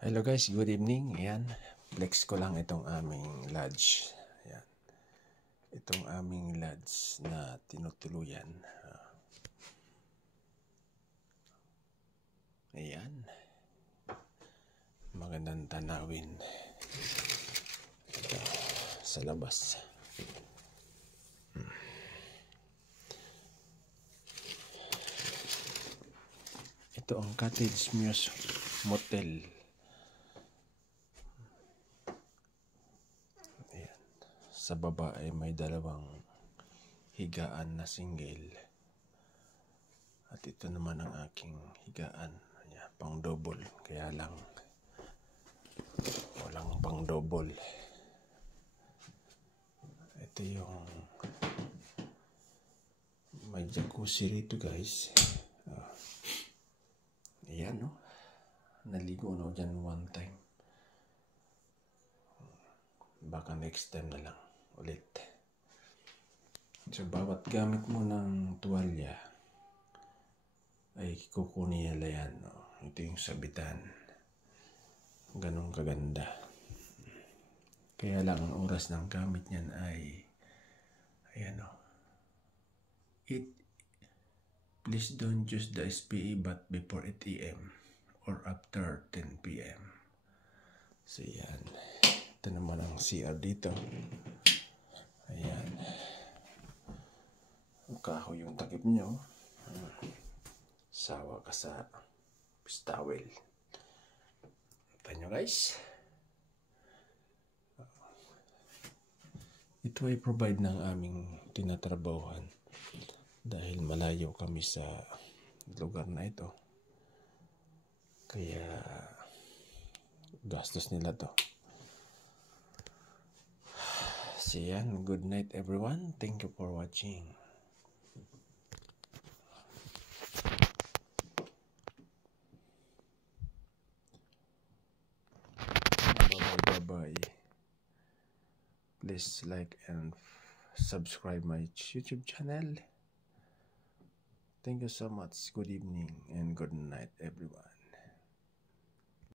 Hello guys, good evening. Ayan, flex ko lang itong aming lodge. Ayan, itong aming lodge na tinutuluyan. Ayan, magandang tanawin ito sa labas. Ito ang Cottage Muse Motel. Sa baba ay may dalawang higaan na single. At ito naman ang aking higaan. Ayan, pang double. Kaya lang walang pang double. Ito yung may jacuzzi rito guys. Ayan no. Naligo na dyan one time. Baka next time na lang ulit. So bawat gamit mo ng tuwalya ay kukunin nila yan. No? Ito yung sabitan. Ganun kaganda. Kaya lang ang oras ng gamit niyan ay ayan o. Please don't use the SPE but before 8 AM or after 10 PM. So yan. Ito naman ang CR dito. Ayan. Kahoy yung takip nyo. Sawa ka sa towel. Ito nyo guys. Ito ay provide ng aming tinatrabahuhan. Dahil malayo kami sa lugar na ito. Kaya gastos nila to. So yan, good night everyone. Thank you for watching. Bye-bye. Please like and subscribe my YouTube channel. Thank you so much. Good evening and good night everyone.